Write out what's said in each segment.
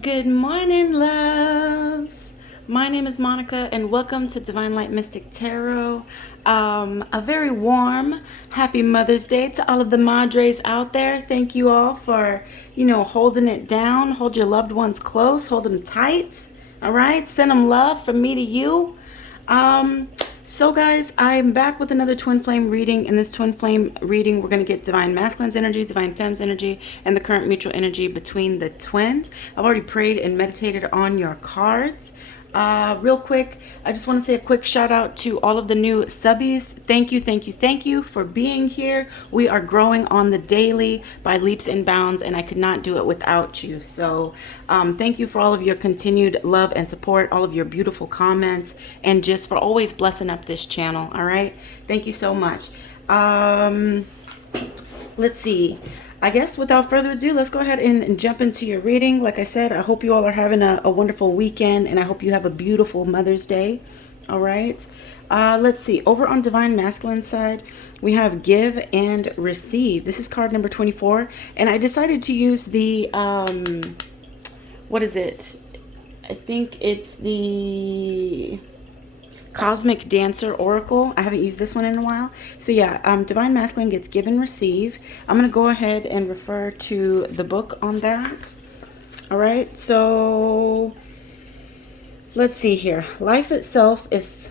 Good morning, loves. My name is Monica, and welcome to Divine Light Mystic Tarot. A very warm, happy Mother's Day to all of the madres out there. Thank you all for, holding it down. Hold your loved ones close, hold them tight. All right, send them love from me to you. So guys, I'm back with another twin flame reading. In this twin flame reading, we're going to get divine masculine's energy, divine femme's energy, and the current mutual energy between the twins. I've already prayed and meditated on your cards. Real quick, I just want to say a quick shout out to all of the new subbies. Thank you for being here. We are growing on the daily by leaps and bounds, and I could not do it without you. So thank you for all of your continued love and support, all of your beautiful comments, and just for always blessing up this channel. All right, thank you so much. Let's see. I guess without further ado, let's go ahead and jump into your reading. Like I said, I hope you all are having a wonderful weekend, and I hope you have a beautiful Mother's Day. All right. Let's see. Over on Divine Masculine side, we have Give and Receive. This is card number 24, and I decided to use the, what is it? I think it's the Cosmic Dancer Oracle. I haven't used this one in a while. So yeah, Divine Masculine gets Give and Receive. I'm going to go ahead and refer to the book on that. All right, so let's see here. Life itself is,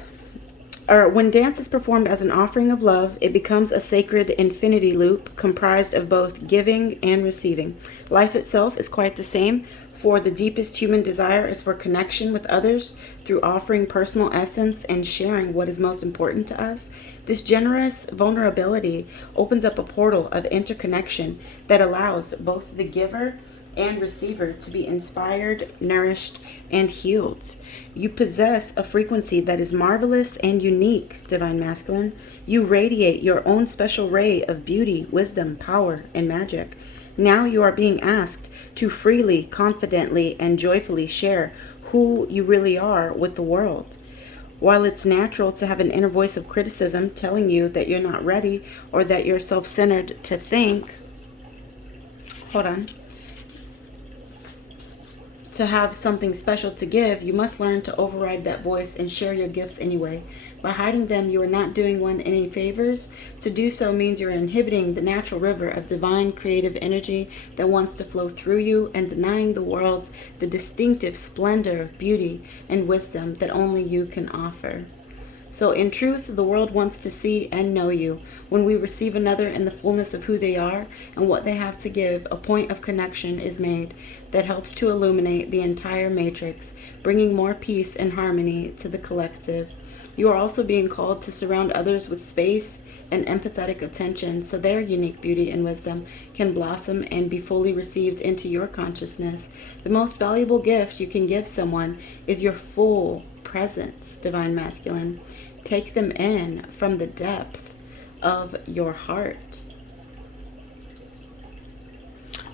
or when dance is performed as an offering of love, it becomes a sacred infinity loop comprised of both giving and receiving. Life itself is quite the same, for the deepest human desire is for connection with others through offering personal essence and sharing what is most important to us. This generous vulnerability opens up a portal of interconnection that allows both the giver and receiver to be inspired, nourished, and healed. You possess a frequency that is marvelous and unique, Divine Masculine. You radiate your own special ray of beauty, wisdom, power, and magic. Now you are being asked to freely, confidently, and joyfully share who you really are with the world. While it's natural to have an inner voice of criticism telling you that you're not ready or that you're self-centered to think, to have something special to give, you must learn to override that voice and share your gifts anyway. By hiding them, you are not doing one any favors. To do so means you're inhibiting the natural river of divine creative energy that wants to flow through you and denying the world the distinctive splendor, beauty, and wisdom that only you can offer. So in truth, the world wants to see and know you. When we receive another in the fullness of who they are and what they have to give, a point of connection is made that helps to illuminate the entire matrix, bringing more peace and harmony to the collective. You are also being called to surround others with space and empathetic attention so their unique beauty and wisdom can blossom and be fully received into your consciousness. The most valuable gift you can give someone is your full presence, Divine Masculine. Take them in from the depth of your heart.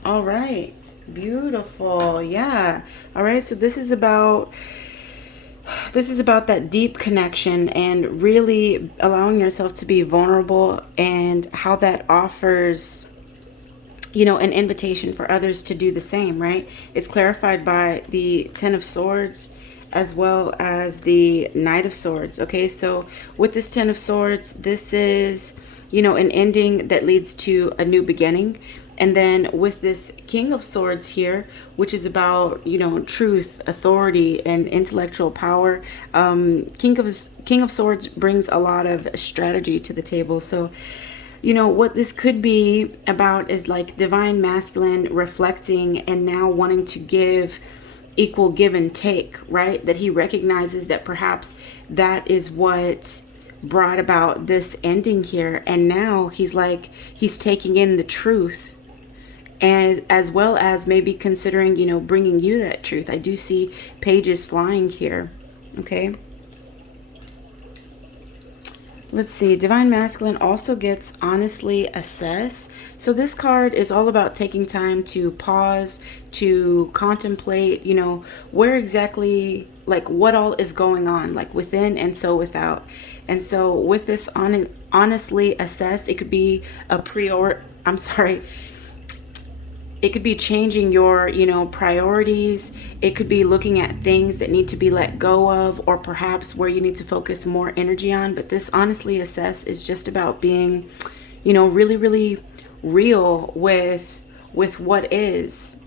All right, beautiful. Yeah. All right, so this is about that deep connection and really allowing yourself to be vulnerable, and how that offers an invitation for others to do the same, right? It's clarified by the Ten of Swords as well as the Knight of Swords. Okay, so with this Ten of Swords, this is, an ending that leads to a new beginning. And then with this King of Swords here, which is about, truth, authority, and intellectual power, King of Swords brings a lot of strategy to the table. So, what this could be about is like Divine Masculine reflecting and now wanting to give equal give and take, right? That he recognizes that perhaps that is what brought about this ending here. And now he's taking in the truth, and as well as maybe considering, bringing you that truth. I do see pages flying here. Okay. Let's see. Divine Masculine also gets Honestly Assess. So this card is all about taking time to pause, to contemplate, where exactly, like what all is going on, like within and so without. And so with this Honestly Assess, it could be a It could be changing your, priorities. It could be looking at things that need to be let go of, or perhaps where you need to focus more energy on. But this honestly assess is just about being, really, really real with what is,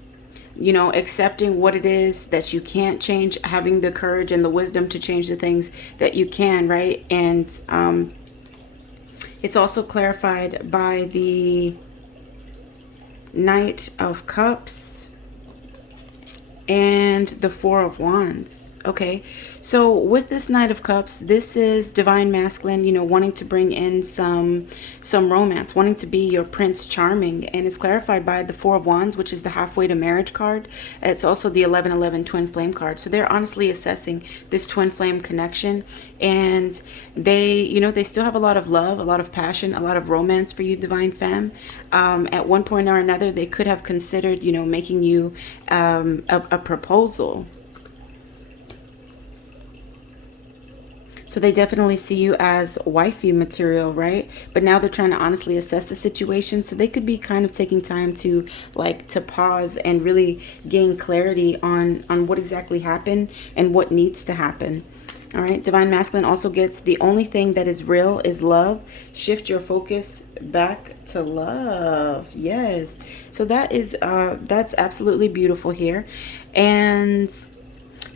accepting what it is that you can't change, having the courage and the wisdom to change the things that you can, right? And it's also clarified by the Knight of Cups and the Four of Wands. Okay, so with this Knight of Cups, this is divine masculine, wanting to bring in some romance, wanting to be your Prince Charming, and it's clarified by the Four of Wands, which is the halfway to marriage card. It's also the 1111 twin flame card. So they're honestly assessing this twin flame connection, and they still have a lot of love, a lot of passion, a lot of romance for you, divine femme. At one point or another, they could have considered, making you a proposal. So they definitely see you as wifey material, right? But now they're trying to honestly assess the situation. So they could be kind of taking time to pause and really gain clarity on what exactly happened and what needs to happen. All right, divine masculine also gets the only thing that is real is love. Shift your focus back to love. Yes. So that's absolutely beautiful here. And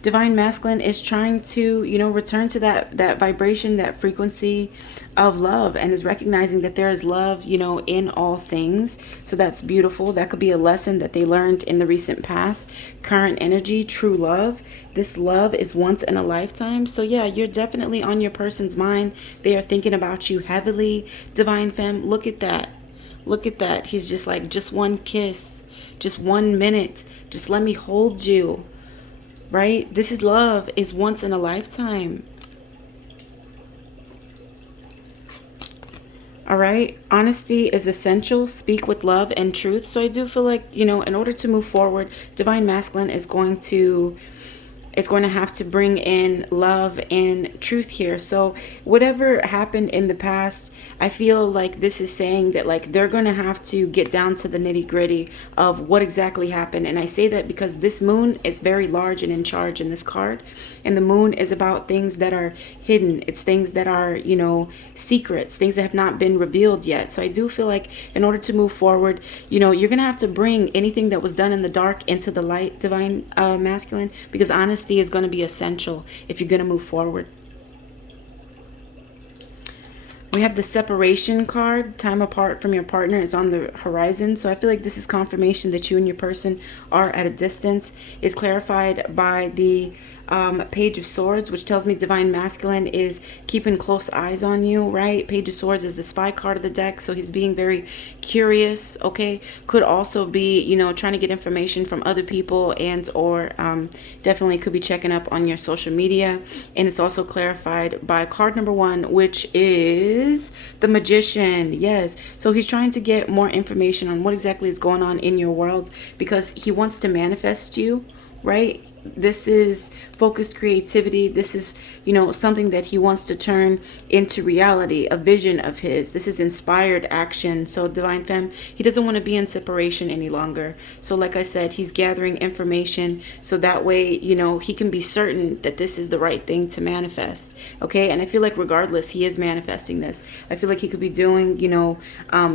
divine masculine is trying to, return to that vibration, that frequency of love, and is recognizing that there is love, in all things. So that's beautiful. That could be a lesson that they learned in the recent past. Current energy, true love. This love is once in a lifetime. So yeah, you're definitely on your person's mind. They are thinking about you heavily. Divine femme, look at that. Look at that. He's just like, just one kiss, just 1 minute. Just let me hold you. Right? This is love, is once in a lifetime. All right. Honesty is essential. Speak with love and truth. So I do feel like, in order to move forward, divine masculine is going to have to bring in love and truth here. So whatever happened in the past, I feel like this is saying that they're going to have to get down to the nitty gritty of what exactly happened. And I say that because this moon is very large and in charge in this card. And the moon is about things that are hidden. It's things that are, secrets, things that have not been revealed yet. So I do feel like in order to move forward, you're going to have to bring anything that was done in the dark into the light, divine masculine, because honesty is going to be essential if you're going to move forward. We have the separation card. Time apart from your partner is on the horizon. So I feel like this is confirmation that you and your person are at a distance. It's clarified by the Page of Swords, which tells me divine masculine is keeping close eyes on you, right? Page of Swords is the spy card of the deck, so he's being very curious. Okay, could also be trying to get information from other people, and or definitely could be checking up on your social media. And it's also clarified by card number 1, which is the Magician. Yes, so he's trying to get more information on what exactly is going on in your world, because he wants to manifest you, right? This is focused creativity. This is, something that he wants to turn into reality, a vision of his. This is inspired action. So divine femme, he doesn't want to be in separation any longer. So like I said, he's gathering information so that way, he can be certain that this is the right thing to manifest. Okay. And I feel like regardless, he is manifesting this. I feel like he could be doing,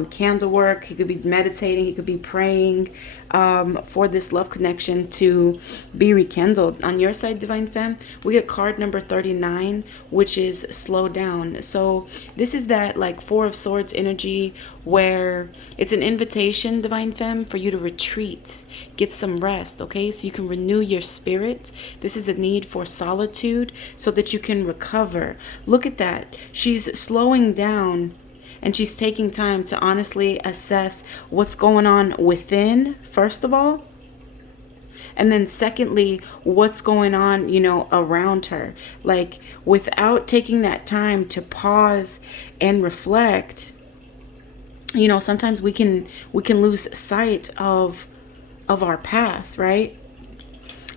candle work. He could be meditating. He could be praying for this love connection to be rekindled. On your side, divine femme, we get card number 39, which is slow down. So this is that Four of Swords energy, where it's an invitation, divine femme, for you to retreat, get some rest. Okay, so you can renew your spirit. This is a need for solitude so that you can recover. Look at that. She's slowing down, and she's taking time to honestly assess what's going on within, first of all. And then secondly, what's going on, around her. Without taking that time to pause and reflect, sometimes we can lose sight of our path, right?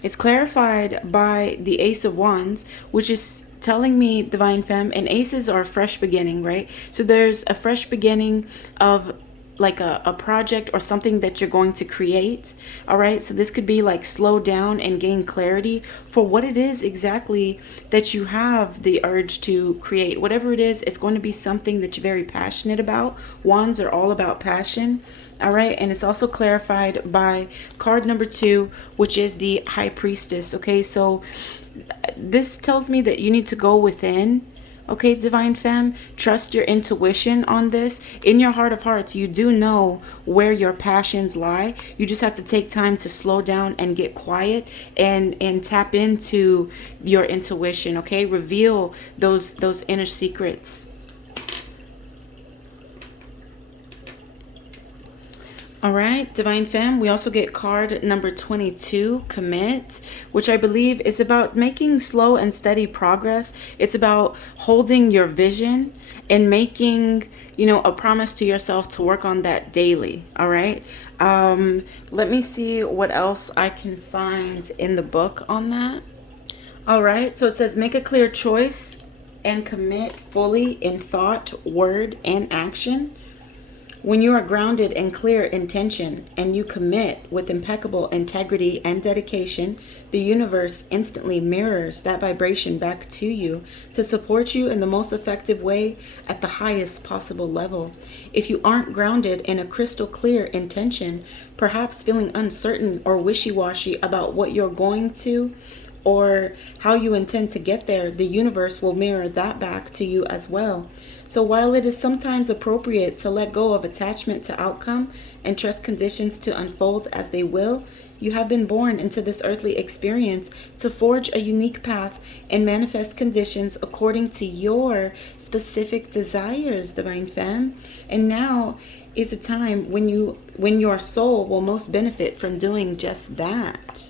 It's clarified by the Ace of Wands, which is telling me, divine femme, and aces are a fresh beginning, right? So there's a fresh beginning of like a project or something that you're going to create. All right, so this could be like slow down and gain clarity for what it is exactly that you have the urge to create. Whatever it is, it's going to be something that you're very passionate about. Wands are all about passion. All right, and it's also clarified by card number 2, which is the High Priestess. Okay, so this tells me that you need to go within. Okay, Divine Femme, trust your intuition on this. In your heart of hearts, you do know where your passions lie. You just have to take time to slow down and get quiet and tap into your intuition, okay? Reveal those inner secrets. All right, Divine Femme, we also get card number 22, Commit, which I believe is about making slow and steady progress. It's about holding your vision and making, a promise to yourself to work on that daily. All right. Let me see what else I can find in the book on that. All right, so it says make a clear choice and commit fully in thought, word, and action. When you are grounded in clear intention and you commit with impeccable integrity and dedication, the universe instantly mirrors that vibration back to you to support you in the most effective way at the highest possible level. If you aren't grounded in a crystal clear intention, perhaps feeling uncertain or wishy-washy about what you're going to or how you intend to get there, the universe will mirror that back to you as well. So while it is sometimes appropriate to let go of attachment to outcome and trust conditions to unfold as they will, you have been born into this earthly experience to forge a unique path and manifest conditions according to your specific desires, Divine Femme. And now is a time when your soul will most benefit from doing just that.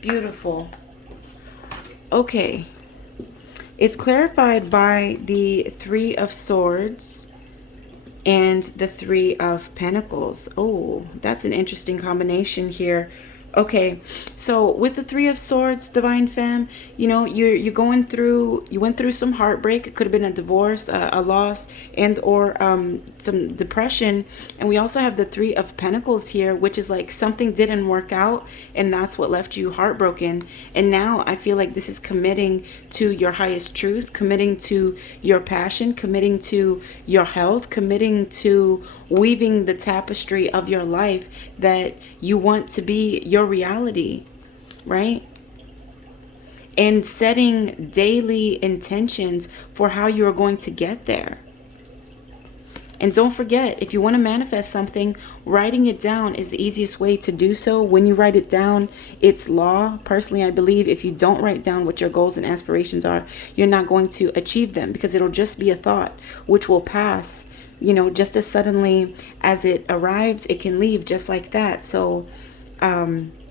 Beautiful. Okay. It's clarified by the 3 of Swords and the 3 of Pentacles. Oh, that's an interesting combination here. Okay, so with the 3 of Swords, Divine Femme, you're going through, you went through some heartbreak. It could have been a divorce, a loss, and or some depression. And we also have the 3 of Pentacles here, which is like something didn't work out, and that's what left you heartbroken. And now I feel like this is committing to your highest truth, committing to your passion, committing to your health, committing to weaving the tapestry of your life that you want to be your reality, right? And setting daily intentions for how you are going to get there. And don't forget, if you want to manifest something, writing it down is the easiest way to do so. When you write it down, it's law. Personally, I believe if you don't write down what your goals and aspirations are, you're not going to achieve them, because it'll just be a thought which will pass, just as suddenly as it arrived. It can leave just like that. So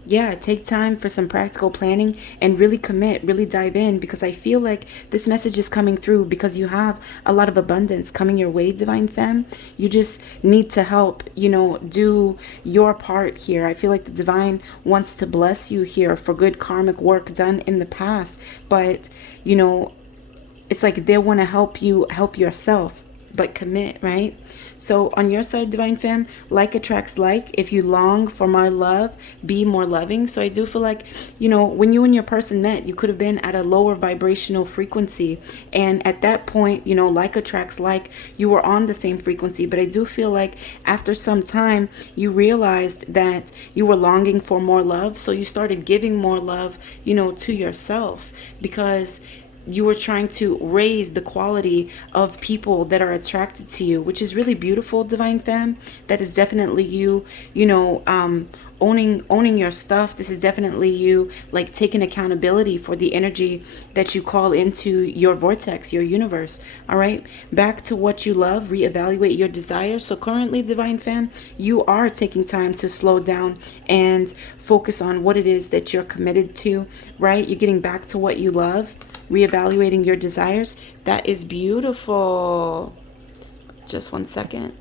yeah, take time for some practical planning and really commit, really dive in, because I feel like this message is coming through because you have a lot of abundance coming your way, Divine Femme. You just need to help, do your part here. I feel like the divine wants to bless you here for good karmic work done in the past, but it's like they want to help you help yourself, but commit, right? So on your side, Divine Femme, like attracts like. If you long for more love, be more loving. So I do feel like, when you and your person met, you could have been at a lower vibrational frequency. And at that point, like attracts like, you were on the same frequency. But I do feel like after some time, you realized that you were longing for more love. So you started giving more love, to yourself, because you were trying to raise the quality of people that are attracted to you, which is really beautiful, Divine Femme. That is definitely you, owning your stuff. This is definitely you, like, taking accountability for the energy that you call into your vortex, your universe. All right, back to what you love, reevaluate your desires. So currently, Divine Femme, you are taking time to slow down and focus on what it is that you're committed to, right? You're getting back to what you love, reevaluating your desires. That is beautiful. Just one second.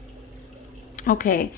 Okay.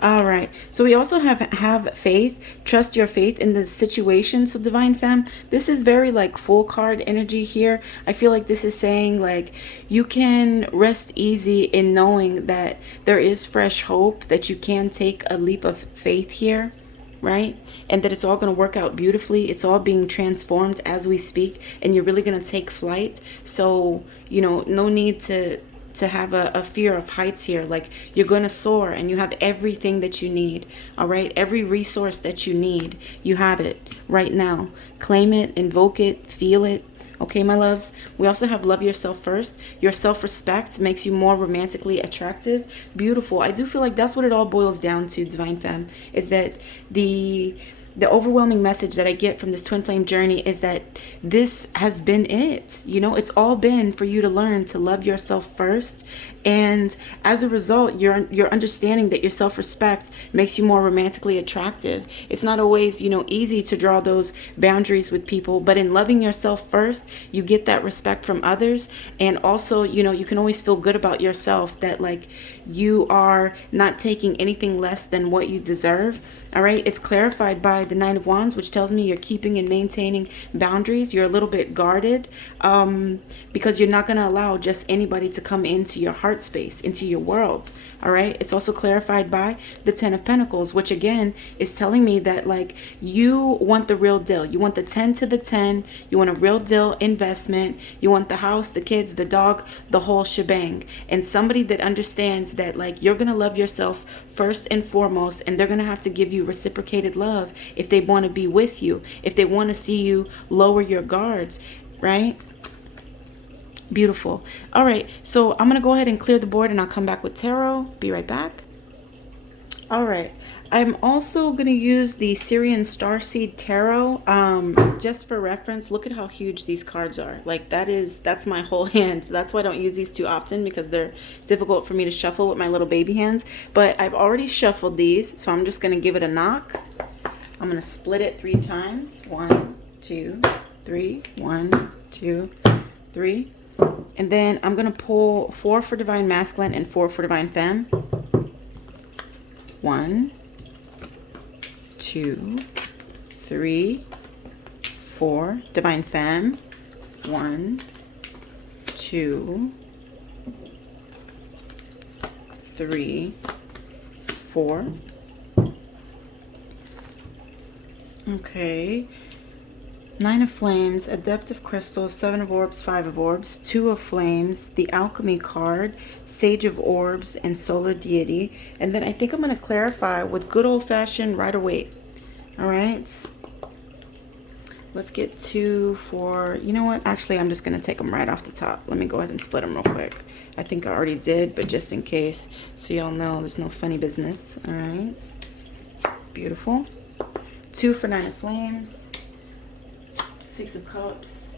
All right. So we also have faith. Trust your faith in the situation. So divine femme, this is very like full card energy here. I feel like this is saying like you can rest easy in knowing that there is fresh hope, that you can take a leap of faith here, right? And that it's all going to work out beautifully. It's all being transformed as we speak, and you're really going to take flight. So, no need to have a fear of heights here. Like, you're going to soar, and you have everything that you need. All right, every resource that you need, you have it right now. Claim it, invoke it, feel it. Okay, my loves. We also have love yourself first. Your self-respect makes you more romantically attractive. Beautiful. I do feel like that's what it all boils down to, divine femme, is that the overwhelming message that I get from this twin flame journey is that this has been it. It's all been for you to learn to love yourself first. And as a result, you're understanding that your self-respect makes you more romantically attractive. It's not always, easy to draw those boundaries with people, but in loving yourself first, you get that respect from others. And also, you can always feel good about yourself, that like you are not taking anything less than what you deserve. All right. It's clarified by the Nine of Wands, which tells me you're keeping and maintaining boundaries. You're a little bit guarded, because you're not going to allow just anybody to come into your heart space, into your world. All right. It's also clarified by the Ten of Pentacles, which again is telling me that like you want the real deal. You want the 10 to the 10. You want a real deal investment. You want the house, the kids, the dog, the whole shebang. And somebody that understands that like you're going to love yourself first and foremost, and they're going to have to give you reciprocated love if they want to be with you, if they want to see you lower your guards, right? Beautiful. All right, so I'm going to go ahead and clear the board, and I'll come back with tarot. Be right back. All right. I'm also going to use the Syrian Starseed Tarot, just for reference. Look at how huge these cards are. Like that's my whole hand. So that's why I don't use these too often, because they're difficult for me to shuffle with my little baby hands. But I've already shuffled these, so I'm just going to give it a knock. I'm going to split it 3 times. 1, 2, 3. 1, 2, 3. And then I'm going to pull 4 for Divine Masculine and 4 for Divine Femme. 1, 2, 3, 4. Divine Femme. 1, 2, 3, 4. Okay. 9 of Flames, Adept of Crystals, 7 of Orbs, 5 of Orbs, 2 of Flames, the Alchemy card, Sage of Orbs, and Solar Deity. And then I think I'm going to clarify with good old-fashioned Rider-Waite. All right. Let's get 2 for, you know what? Actually, I'm just going to take them right off the top. Let me go ahead and split them real quick. I think I already did, but just in case, so y'all know there's no funny business. All right. Beautiful. 2 for 9 of Flames. 6 of Cups,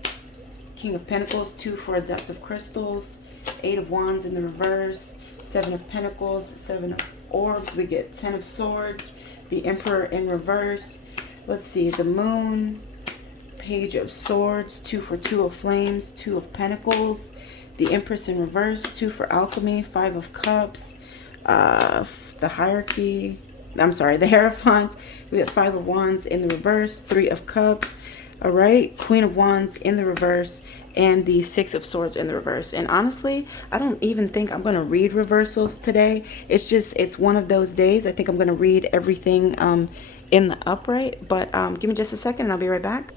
King of Pentacles, 2 for Adept of Crystals, 8 of Wands in the reverse, 7 of Pentacles, 7 of Orbs. We get 10 of Swords, the Emperor in reverse. Let's see, the Moon, Page of Swords, 2 for 2 of Flames, 2 of Pentacles, the Empress in reverse, 2 for Alchemy, 5 of Cups, the Hierarchy, I'm sorry, the Hierophant. We got 5 of Wands in the reverse, 3 of Cups. All right, Queen of Wands in the reverse, and the 6 of Swords in the reverse. And honestly, I don't even think I'm going to read reversals today. It's one of those days. I think I'm going to read everything in the upright. But give me just a second and I'll be right back.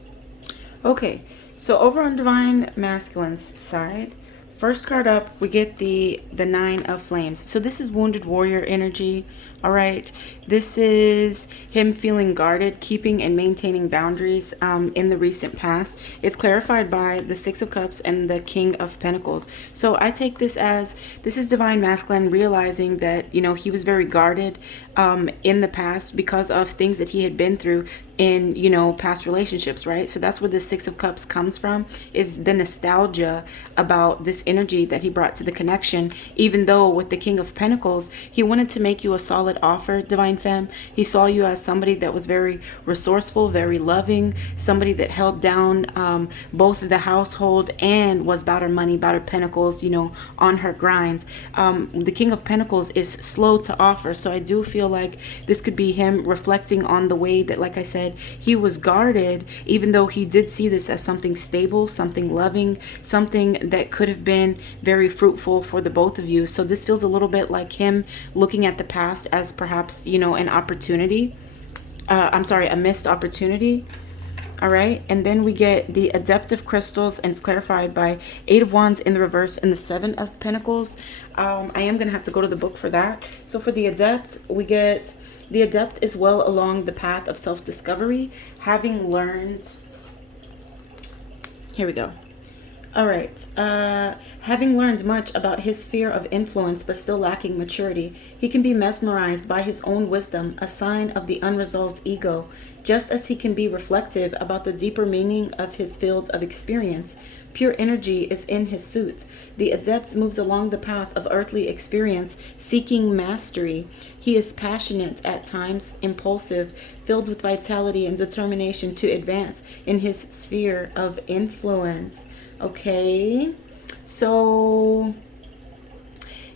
Okay, so over on Divine Masculine's side, first card up, we get the 9 of Flames. So this is Wounded Warrior energy. All right, this is him feeling guarded, keeping and maintaining boundaries in the recent past. It's clarified by the 6 of Cups and the King of Pentacles. So I take this as this is Divine Masculine realizing that, he was very guarded in the past because of things that he had been through in, past relationships, right? So that's where the Six of Cups comes from, is the nostalgia about this energy that he brought to the connection. Even though with the King of Pentacles, he wanted to make you a solid offer, Divine Femme. He saw you as somebody that was very resourceful, very loving, somebody that held down both the household and was about her money, about her pentacles, on her grind. The King of Pentacles is slow to offer. So I do feel like this could be him reflecting on the way that, like I said, he was guarded, even though he did see this as something stable, something loving, something that could have been very fruitful for the both of you. So this feels a little bit like him looking at the past as perhaps, an opportunity. A missed opportunity. All right, and then we get the Adept of Crystals, and it's clarified by Eight of Wands in the reverse and the Seven of Pentacles. I am going to have to go to the book for that. So for the Adept, we get the Adept is well along the path of self-discovery, having learned. Here we go. All right. Having learned much about his sphere of influence, but still lacking maturity, he can be mesmerized by his own wisdom, a sign of the unresolved ego, just as he can be reflective about the deeper meaning of his fields of experience. Pure energy is in his suit. The adept moves along the path of earthly experience, seeking mastery. He is passionate at times, impulsive, filled with vitality and determination to advance in his sphere of influence. Okay, so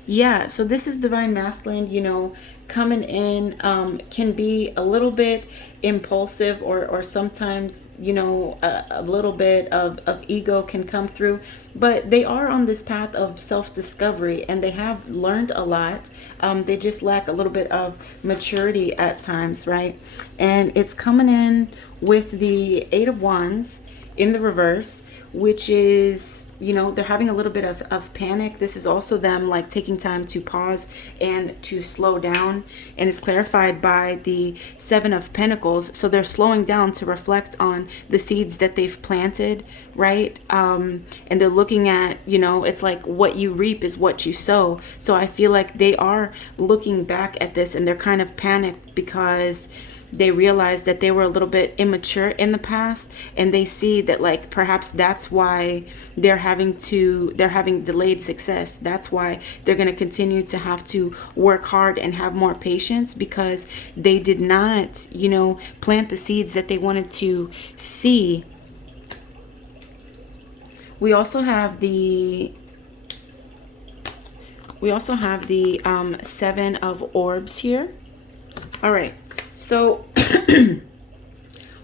yeah, so this is Divine Masculine, coming in, can be a little bit impulsive, or sometimes, a little bit of ego can come through, but they are on this path of self-discovery and they have learned a lot. They just lack a little bit of maturity at times, right? And it's coming in with the Eight of Wands in the reverse, which is, they're having a little bit of panic. This is also them like taking time to pause and to slow down. And it's clarified by the Seven of Pentacles. So they're slowing down to reflect on the seeds that they've planted, right? And they're looking at, it's like what you reap is what you sow. So I feel like they are looking back at this and they're kind of panicked because they realize that they were a little bit immature in the past, and they see that like perhaps that's why they're having delayed success. That's why they're going to continue to have to work hard and have more patience, because they did not, plant the seeds that they wanted to see. We also have the Seven of Orbs here. All right. So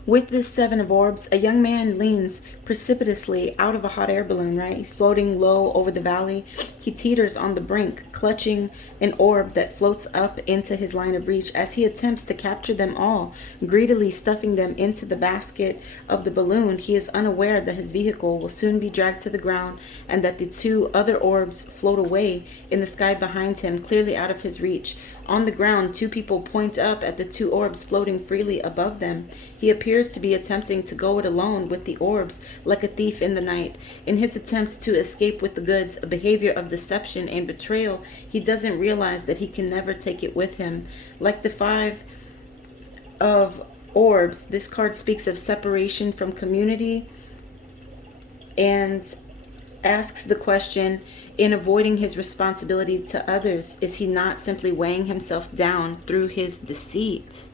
with this Seven of Orbs, a young man leans precipitously out of a hot air balloon, right? He's floating low over the valley. He teeters on the brink, clutching an orb that floats up into his line of reach as he attempts to capture them all, greedily stuffing them into the basket of the balloon. He is unaware that his vehicle will soon be dragged to the ground and that the two other orbs float away in the sky behind him, clearly out of his reach. On the ground, two people point up at the two orbs floating freely above them. He appears to be attempting to go it alone with the orbs, like a thief in the night. In his attempt to escape with the goods, a behavior of deception and betrayal, he doesn't realize that he can never take it with him. Like the Five of Orbs, this card speaks of separation from community and asks the question, in avoiding his responsibility to others, is he not simply weighing himself down through his deceit?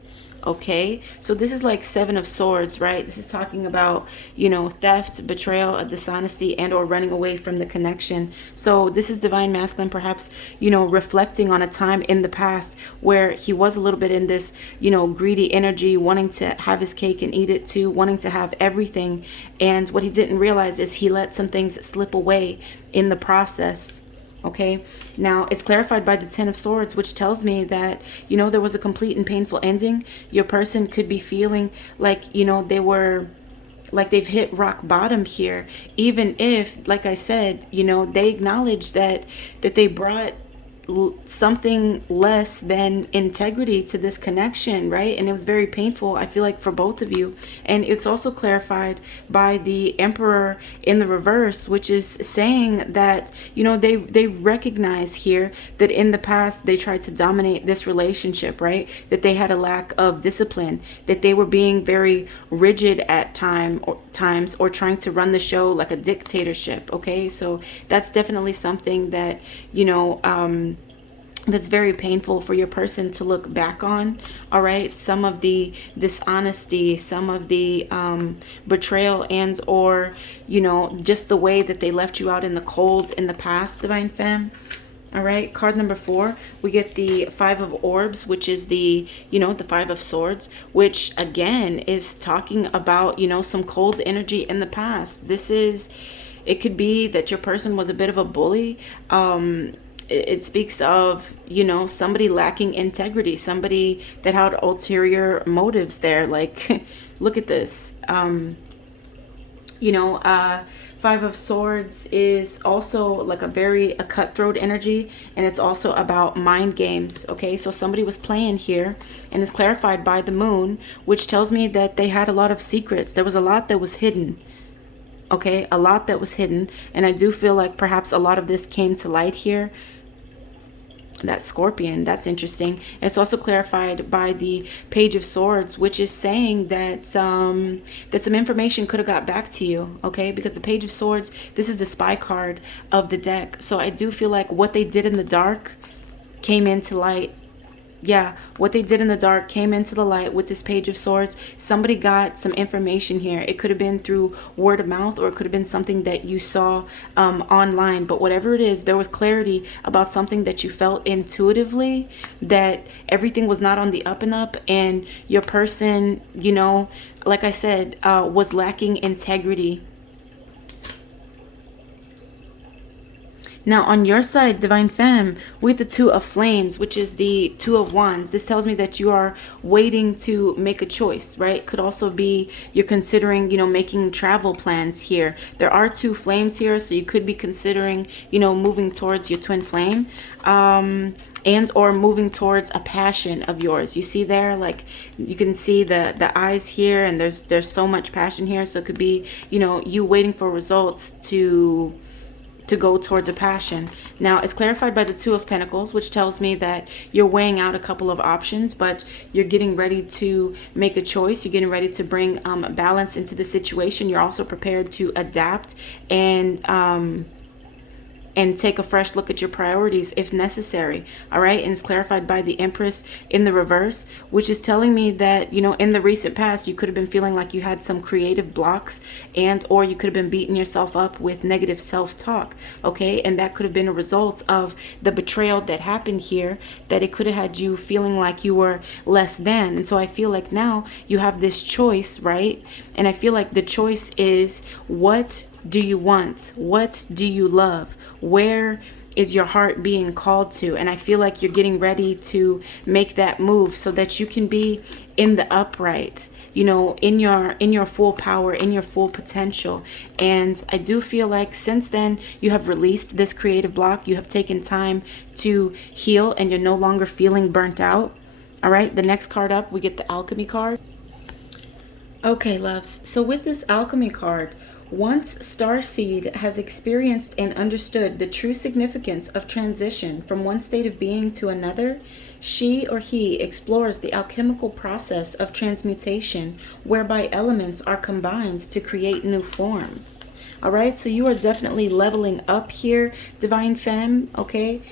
Okay, so this is like Seven of Swords, right? This is talking about, theft, betrayal, a dishonesty, and or running away from the connection. So this is Divine Masculine, perhaps, reflecting on a time in the past where he was a little bit in this, greedy energy, wanting to have his cake and eat it too, wanting to have everything. And what he didn't realize is he let some things slip away in the process. Okay, now it's clarified by the Ten of Swords, which tells me that, there was a complete and painful ending. Your person could be feeling like, they've hit rock bottom here, even if, like I said, they acknowledge that they brought something less than integrity to this connection, right? And it was very painful, I feel like, for both of you. And it's also clarified by the Emperor in the reverse, which is saying that, you know, they recognize here that in the past they tried to dominate this relationship, right? That they had a lack of discipline, that they were being very rigid at times, or trying to run the show like a dictatorship. Okay, so that's definitely something that, you know, that's very painful for your person to look back on. All right, some of the dishonesty, some of the betrayal, and or, you know, just the way that they left you out in the cold in the past, Divine Femme. All right, card number 4, we get the 5 of Orbs, which is the, you know, the 5 of Swords, which again is talking about, you know, some cold energy in the past. This is, it could be that your person was a bit of a bully. It speaks of, you know, somebody lacking integrity, somebody that had ulterior motives there. Like, look at this. You know, 5 of Swords is also like a cutthroat energy, and it's also about mind games. Okay, so somebody was playing here, and it's clarified by the Moon, which tells me that they had a lot of secrets. There was a lot that was hidden. Okay, a lot that was hidden, and I do feel like perhaps a lot of this came to light here. That Scorpion, that's interesting. It's also clarified by the Page of Swords, which is saying that that some information could have got back to you. Okay, because the Page of Swords, this is the spy card of the deck. So I do feel like what they did in the dark came into light. Yeah, what they did in the dark came into the light with this Page of Swords. Somebody got some information here. It could have been through word of mouth, or it could have been something that you saw online. But whatever it is, there was clarity about something that you felt intuitively, that everything was not on the up and up, and your person, you know, like I said, was lacking integrity. Now, on your side, Divine Femme, with the 2 of Flames, which is the 2 of Wands, this tells me that you are waiting to make a choice, right? Could also be you're considering, you know, making travel plans here. There are 2 flames here, so you could be considering, you know, moving towards your twin flame. And or moving towards a passion of yours. You see there, like, you can see the eyes here, and there's so much passion here. So it could be, you know, you waiting for results to go towards a passion. Now, it's clarified by the 2 of Pentacles, which tells me that you're weighing out a couple of options, but you're getting ready to make a choice. You're getting ready to bring balance into the situation. You're also prepared to adapt and take a fresh look at your priorities if necessary. All right, and it's clarified by the Empress in the reverse, which is telling me that, you know, in the recent past, you could have been feeling like you had some creative blocks, and or you could have been beating yourself up with negative self-talk. Okay, and that could have been a result of the betrayal that happened here, that it could have had you feeling like you were less than. And so I feel like now you have this choice, right? And I feel like the choice is, what do you want? What do you love? Where is your heart being called to? And I feel like you're getting ready to make that move so that you can be in the upright, you know, in your full power, in your full potential. And I do feel like since then you have released this creative block. You have taken time to heal, and you're no longer feeling burnt out. All right, the next card up, we get the Alchemy card. Okay, loves. So with this Alchemy card, once Starseed has experienced and understood the true significance of transition from one state of being to another, she or he explores the alchemical process of transmutation, whereby elements are combined to create new forms. All right, so you are definitely leveling up here, Divine Femme, okay?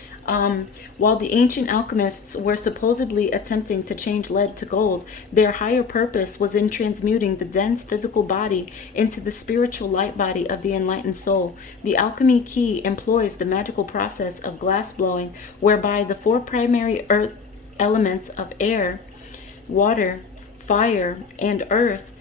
While the ancient alchemists were supposedly attempting to change lead to gold, their higher purpose was in transmuting the dense physical body into the spiritual light body of the enlightened soul. The alchemy key employs the magical process of glass blowing, whereby the 4 primary earth elements of air, water, fire, and earth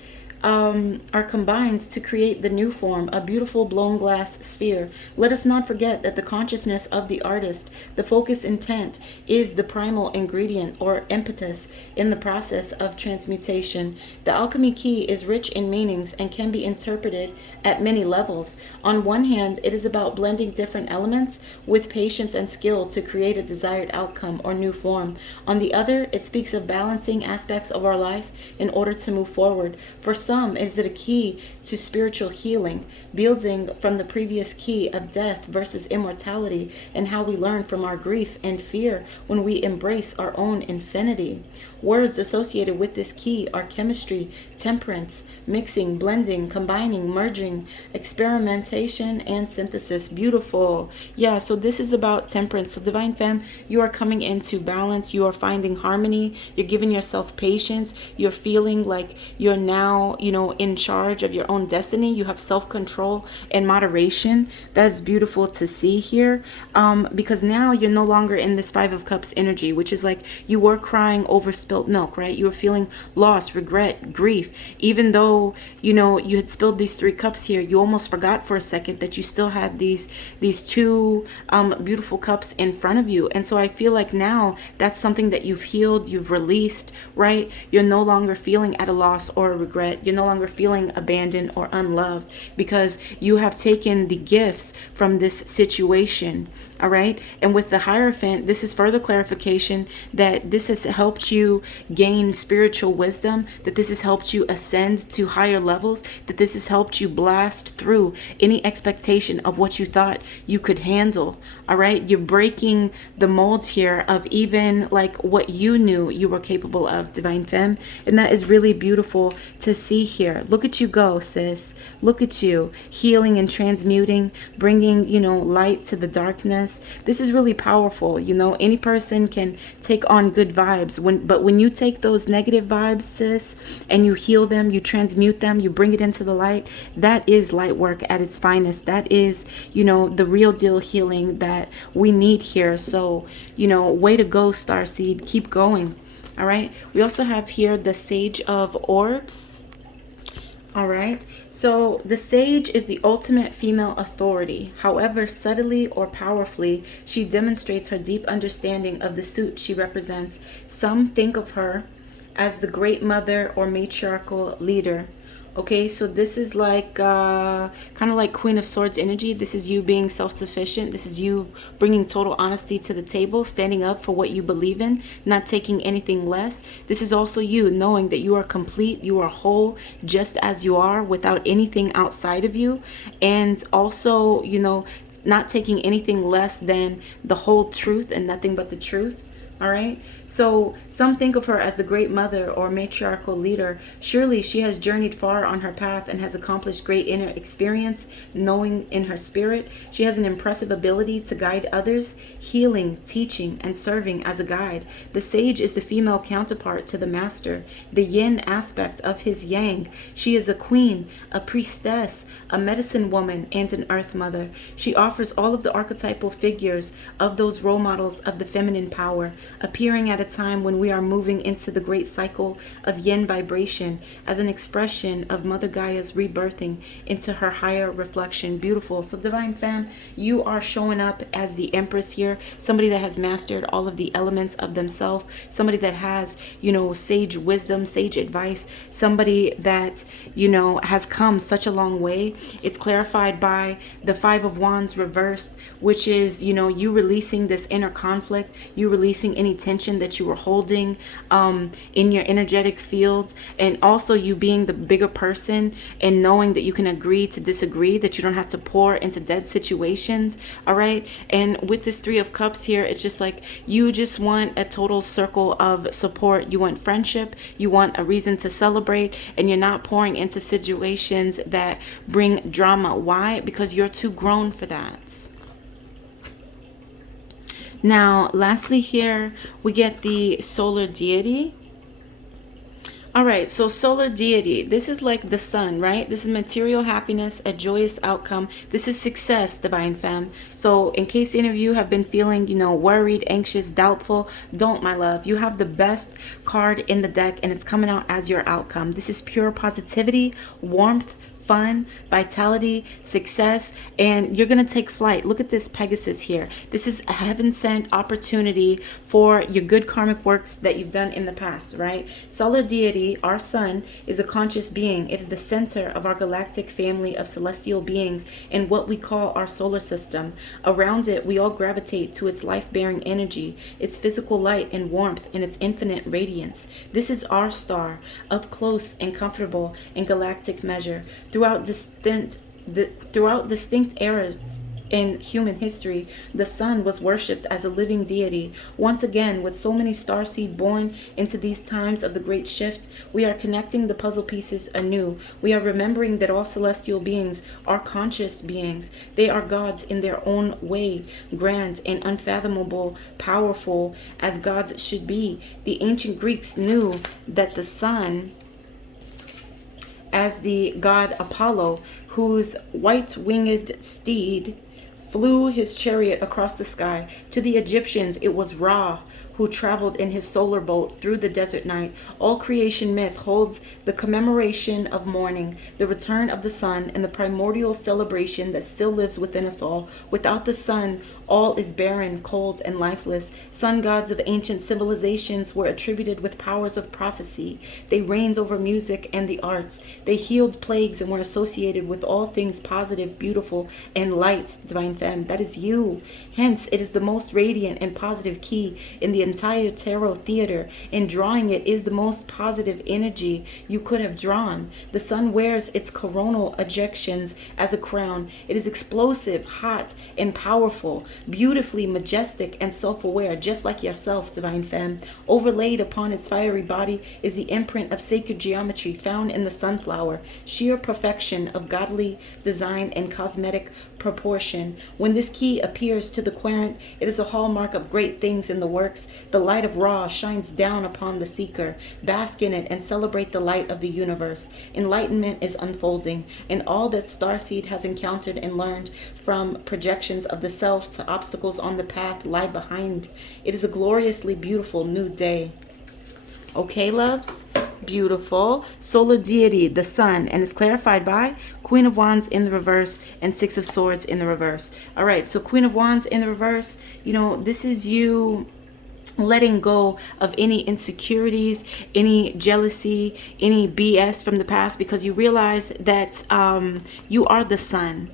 are combined to create the new form, a beautiful blown glass sphere. Let us not forget that the consciousness of the artist, the focus intent, is the primal ingredient or impetus in the process of transmutation. The alchemy key is rich in meanings and can be interpreted at many levels. On one hand, it is about blending different elements with patience and skill to create a desired outcome or new form. On the other, it speaks of balancing aspects of our life in order to move forward. For some, is it a key to spiritual healing, building from the previous key of death versus immortality, and how we learn from our grief and fear when we embrace our own infinity. Words associated with this key are chemistry, temperance, mixing, blending, combining, merging, experimentation, and synthesis. Beautiful. Yeah, so this is about temperance. So Divine Femme, you are coming into balance. You are finding harmony. You're giving yourself patience. You're feeling like you're now, in charge of your own destiny. You have self-control and moderation. That's beautiful to see here, because now you're no longer in this Five of Cups energy, which is like you were crying over spilt milk, right? You were feeling loss, regret, grief. Even though, you had spilled these 3 cups here, you almost forgot for a second that you still had these two beautiful cups in front of you. And so I feel like now that's something that you've healed, you've released, right? You're no longer feeling at a loss or a regret. You're no longer feeling abandoned or unloved because you have taken the gifts from this situation. All right. And with the Hierophant, this is further clarification that this has helped you gain spiritual wisdom, that this has helped you ascend to higher levels, that this has helped you blast through any expectation of what you thought you could handle. All right. You're breaking the mold here of even like what you knew you were capable of, Divine Femme. And that is really beautiful to see here. Look at you go, sis. Look at you healing and transmuting, bringing, light to the darkness. This is really powerful. Any person can take on good vibes, but when you take those negative vibes, sis, and you heal them, you transmute them, you bring it into the light, that is light work at its finest. That is, the real deal healing that we need here. So, way to go, Starseed. Keep going. All right. We also have here the Sage of Orbs. All right. So the sage is the ultimate female authority. However subtly or powerfully she demonstrates her deep understanding of the suit she represents. Some think of her as the great mother or matriarchal leader. Okay, so this is like kind of like Queen of Swords energy. This is you being self-sufficient. This is you bringing total honesty to the table, standing up for what you believe in, not taking anything less. This is also you knowing that you are complete, you are whole, just as you are, without anything outside of you. And also, not taking anything less than the whole truth and nothing but the truth. All right. So some think of her as the great mother or matriarchal leader. Surely she has journeyed far on her path and has accomplished great inner experience, knowing in her spirit. She has an impressive ability to guide others, healing, teaching, and serving as a guide. The sage is the female counterpart to the master, the yin aspect of his yang. She is a queen, a priestess, a medicine woman, and an earth mother. She offers all of the archetypal figures of those role models of the feminine power, appearing at a time when we are moving into the great cycle of yin vibration as an expression of Mother Gaia's rebirthing into her higher reflection. Beautiful. So Divine Femme, you are showing up as the Empress here, somebody that has mastered all of the elements of themselves, somebody that has, sage wisdom, sage advice, somebody that, has come such a long way. It's clarified by the Five of Wands reversed, which is, you releasing this inner conflict, you releasing any tension that you were holding in your energetic field, and also you being the bigger person and knowing that you can agree to disagree, that you don't have to pour into dead situations. All right. And with this Three of Cups here, it's just like you just want a total circle of support. You want friendship, you want a reason to celebrate, and you're not pouring into situations that bring drama. Why? Because you're too grown for that. Now, lastly here, we get the solar deity. All right, so solar deity, this is like the sun, right? This is material happiness, a joyous outcome. This is success, divine femme. So in case any of you have been feeling, worried, anxious, doubtful, don't, my love. You have the best card in the deck and it's coming out as your outcome. This is pure positivity, warmth, fun, vitality, success, and you're going to take flight. Look at this Pegasus here. This is a heaven sent opportunity for your good karmic works that you've done in the past, right? Solar deity, our sun, is a conscious being. It is the center of our galactic family of celestial beings in what we call our solar system. Around it, we all gravitate to its life-bearing energy, its physical light and warmth, and its infinite radiance. This is our star, up close and comfortable in galactic measure. Throughout distinct eras in human history, the sun was worshipped as a living deity. Once again, with so many starseed born into these times of the great shift, we are connecting the puzzle pieces anew. We are remembering that all celestial beings are conscious beings. They are gods in their own way, grand and unfathomable, powerful as gods should be. The ancient Greeks knew that the sun, as the god Apollo, whose white-winged steed flew his chariot across the sky. To the Egyptians, it was Ra who traveled in his solar boat through the desert night. All creation myth holds the commemoration of morning, the return of the sun, and the primordial celebration that still lives within us all. Without the sun, all is barren, cold, and lifeless. Sun gods of ancient civilizations were attributed with powers of prophecy. They reigned over music and the arts. They healed plagues and were associated with all things positive, beautiful, and light, divine femme. That is you. Hence, it is the most radiant and positive key in the entire tarot theater. In drawing it is the most positive energy you could have drawn. The sun wears its coronal ejections as a crown. It is explosive, hot, and powerful, beautifully majestic and self-aware, just like yourself, divine femme. Overlaid upon its fiery body is the imprint of sacred geometry found in the sunflower, sheer perfection of godly design and cosmetic proportion. When this key appears to the querent, it is a hallmark of great things in the works. The light of Ra shines down upon the seeker. Bask in it and celebrate the light of the universe. Enlightenment is unfolding, and all that Starseed has encountered and learned, from projections of the self to obstacles on the path, lie behind. It is a gloriously beautiful new day. Okay, loves? Beautiful. Solar deity, the sun, and it's clarified by Queen of Wands in the reverse and Six of Swords in the reverse. All right, so Queen of Wands in the reverse, this is you letting go of any insecurities, any jealousy, any BS from the past, because you realize that you are the sun.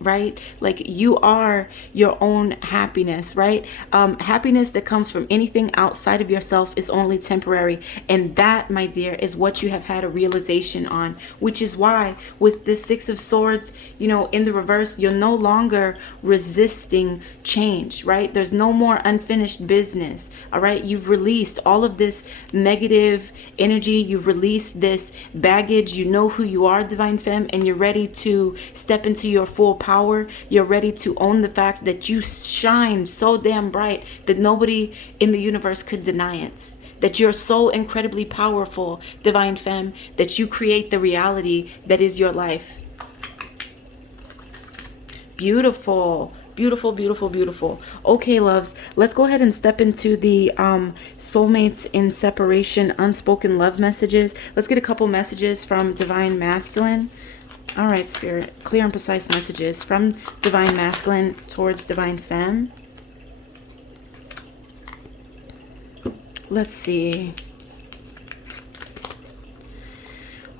Right? Like you are your own happiness, right? Happiness that comes from anything outside of yourself is only temporary. And that, my dear, is what you have had a realization on, which is why with the Six of Swords, in the reverse, you're no longer resisting change, right? There's no more unfinished business. All right. You've released all of this negative energy. You've released this baggage. You know who you are, divine femme, and you're ready to step into your full power. You're ready to own the fact that you shine so damn bright that nobody in the universe could deny it. That you're so incredibly powerful, divine femme, that you create the reality that is your life. Beautiful. Beautiful, beautiful, beautiful. Okay, loves, let's go ahead and step into the soulmates in separation, unspoken love messages. Let's get a couple messages from Divine Masculine. All right, Spirit, clear and precise messages from Divine Masculine towards Divine Femme. Let's see.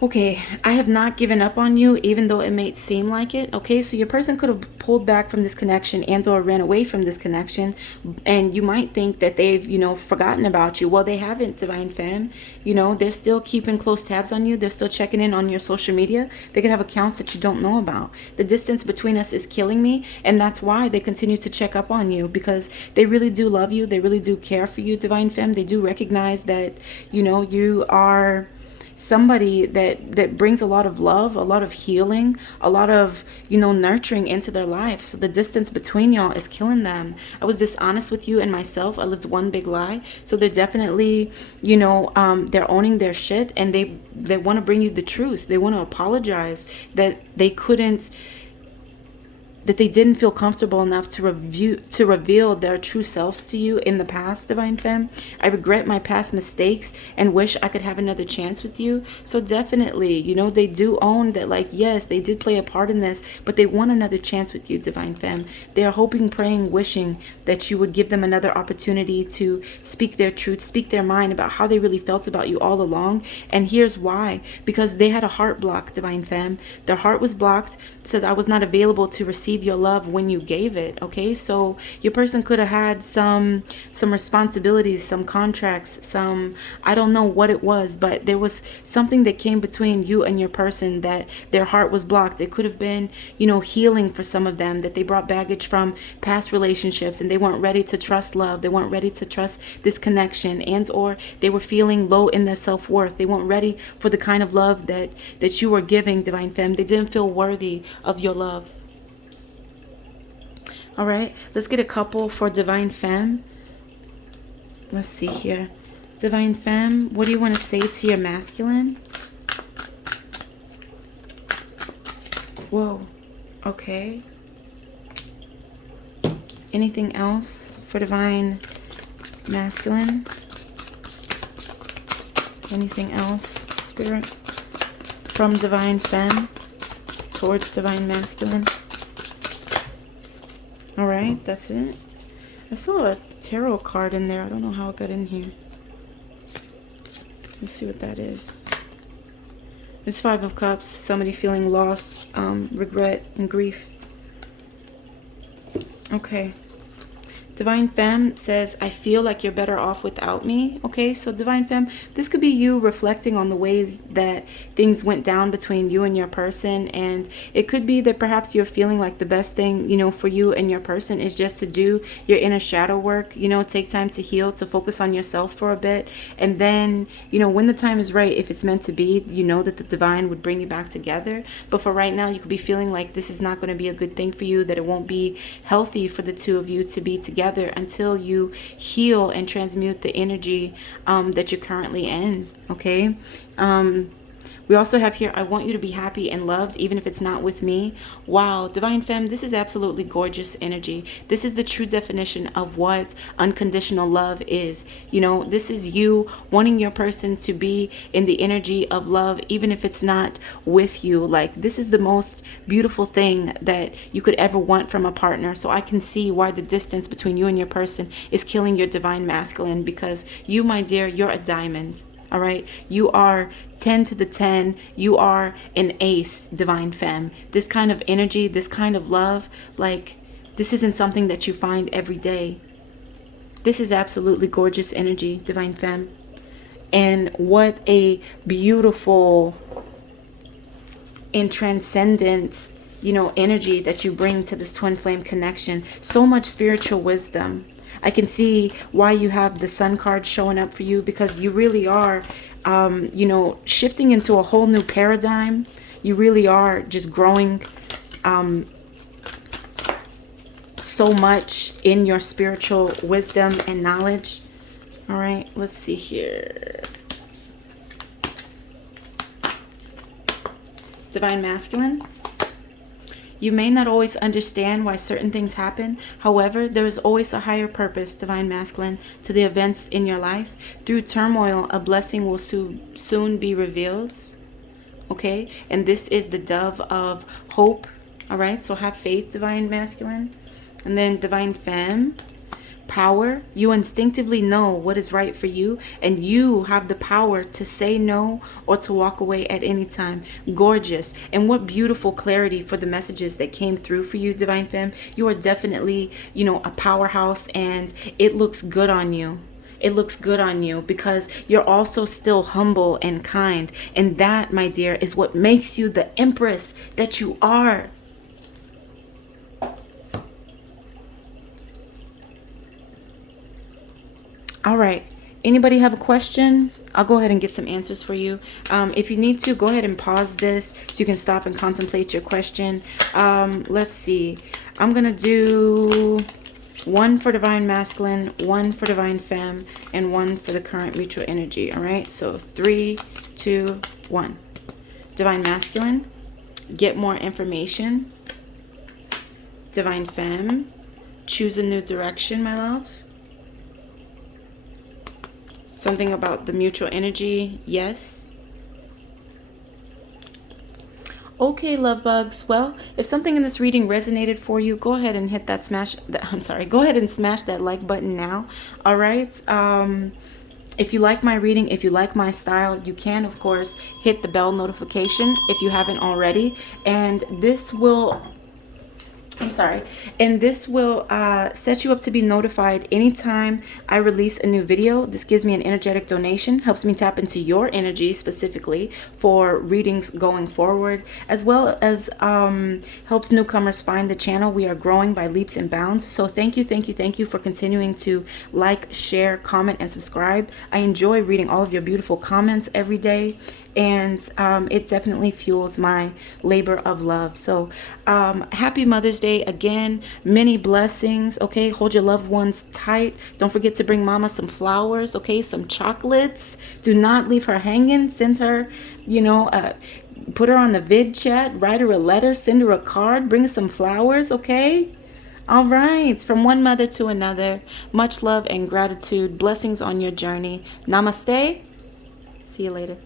Okay, I have not given up on you, even though it may seem like it. Okay, so your person could have pulled back from this connection and or ran away from this connection, and you might think that they've, forgotten about you. Well, they haven't, divine femme. They're still keeping close tabs on you. They're still checking in on your social media. They could have accounts that you don't know about. The distance between us is killing me, and that's why they continue to check up on you, because they really do love you. They really do care for you, divine femme. They do recognize that, you are somebody that brings a lot of love, a lot of healing, a lot of, nurturing into their life. So the distance between y'all is killing them. I was dishonest with you and myself. I lived one big lie. So they're definitely, they're owning their shit, and they want to bring you the truth. They want to apologize that they didn't feel comfortable enough to reveal their true selves to you in the past, Divine Femme. I regret my past mistakes and wish I could have another chance with you. So definitely, they do own that, like, yes, they did play a part in this, but they want another chance with you, Divine Femme. They are hoping, praying, wishing that you would give them another opportunity to speak their truth, speak their mind about how they really felt about you all along. And here's why: because they had a heart block, Divine Femme. Their heart was blocked. It says, I was not available to receive your love when you gave it. Okay, so your person could have had some responsibilities, some contracts, some, I don't know what it was, but there was something that came between you and your person that their heart was blocked. It could have been, healing for some of them, that they brought baggage from past relationships and they weren't ready to trust love. They weren't ready to trust this connection, and or they were feeling low in their self-worth. They weren't ready for the kind of love that you were giving, Divine Femme. They didn't feel worthy of your love. All right, let's get a couple for Divine Femme. Let's see here. Divine Femme, what do you want to say to your masculine? Whoa, okay. Anything else for Divine Masculine? Anything else, Spirit, from Divine Femme towards Divine Masculine? All right, that's it. I saw a tarot card in there. I don't know how it got in here. Let's see what that is. It's Five of Cups. Somebody feeling loss, regret, and grief. Okay. Divine Femme says, I feel like you're better off without me. Okay, so Divine Femme, this could be you reflecting on the ways that things went down between you and your person. And it could be that perhaps you're feeling like the best thing, for you and your person is just to do your inner shadow work, take time to heal, to focus on yourself for a bit. And then, when the time is right, if it's meant to be, that the divine would bring you back together. But for right now, you could be feeling like this is not going to be a good thing for you, that it won't be healthy for the two of you to be together until you heal and transmute the energy that you're currently in. Okay. We also have here, I want you to be happy and loved, even if it's not with me. Wow, Divine Femme, this is absolutely gorgeous energy. This is the true definition of what unconditional love is. This is you wanting your person to be in the energy of love, even if it's not with you. Like, this is the most beautiful thing that you could ever want from a partner. So I can see why the distance between you and your person is killing your Divine Masculine, because you, my dear, you're a diamond. All right, you are 10 to the 10. You are an ace, Divine Femme. This kind of energy, this kind of love, like, this isn't something that you find every day. This is absolutely gorgeous energy, Divine Femme. And what a beautiful and transcendent, energy that you bring to this twin flame connection. So much spiritual wisdom. I can see why you have the Sun card showing up for you, because you really are, shifting into a whole new paradigm. You really are just growing so much in your spiritual wisdom and knowledge. All right, let's see here. Divine Masculine. You may not always understand why certain things happen. However, there is always a higher purpose, Divine Masculine, to the events in your life. Through turmoil, a blessing will soon be revealed. Okay? And this is the dove of hope. All right? So have faith, Divine Masculine. And then Divine Femme. Power. You instinctively know what is right for you, and you have the power to say no or to walk away at any time. Gorgeous. And what beautiful clarity for the messages that came through for you, Divine Femme. You are definitely, a powerhouse, and it looks good on you. It looks good on you because you're also still humble and kind. And that, my dear, is what makes you the empress that you are. All right. Anybody have a question? I'll go ahead and get some answers for you. If you need to, go ahead and pause this so you can stop and contemplate your question. Let's see. I'm going to do one for divine masculine, one for divine femme, and one for the current mutual energy. All right. So 3, 2, 1. Divine masculine, get more information. Divine femme, choose a new direction, my love. Something about the mutual energy, yes. Okay, love bugs. Well, if something in this reading resonated for you, go ahead and hit that go ahead and smash that like button now. All right. If you like my reading, if you like my style, you can, of course, hit the bell notification if you haven't already. And this will set you up to be notified anytime I release a new video. This gives me an energetic donation, helps me tap into your energy specifically for readings going forward, as well as helps newcomers find the channel. We are growing by leaps and bounds. So thank you for continuing to like, share, comment, and subscribe. I enjoy reading all of your beautiful comments every day, and it definitely fuels my labor of love. So happy Mother's Day again. Many blessings. Okay, hold your loved ones tight. Don't forget to bring mama some flowers, okay, some chocolates. Do not leave her hanging. Send her, put her on the vid chat, write her a letter, send her a card, bring her some flowers, okay? All right, from one mother to another, much love and gratitude. Blessings on your journey. Namaste. See you later.